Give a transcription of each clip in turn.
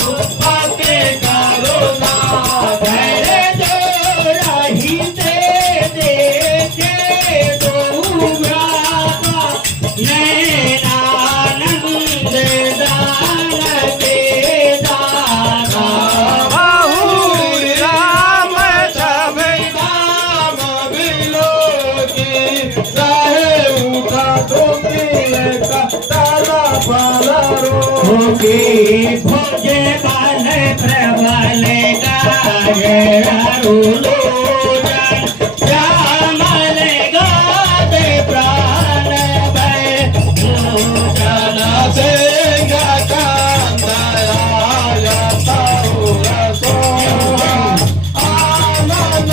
पाके करुणा धैर्य जो रहिते देखे दो भ्राता नैनानंद दान के दाता बाहु राम छवि राम विलोकी रहे उठा धोती का ताला पाला रोकी भोजे बाल प्रबल गाये अरुलोचन श्यामल गाते प्राण भय लोचन सिंह कांतराय तारुर सोहा आनन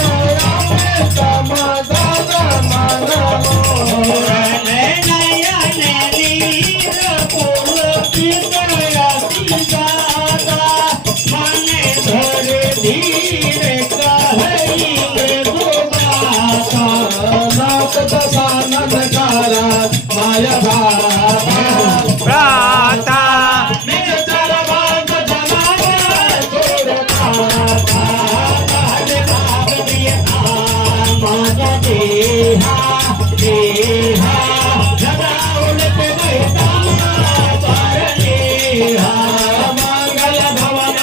अमृत मदन मन मोहन नयन नीर पुलकित यति गाता मन धर धीर कहिए दुगाता नाथ दशानन कारा माया भाता भ्राता निचर बांध जमाना तोर माता काज भाग दिया माज देहा देहा जगाउल पे बैठा पर नेहा मंगल भवन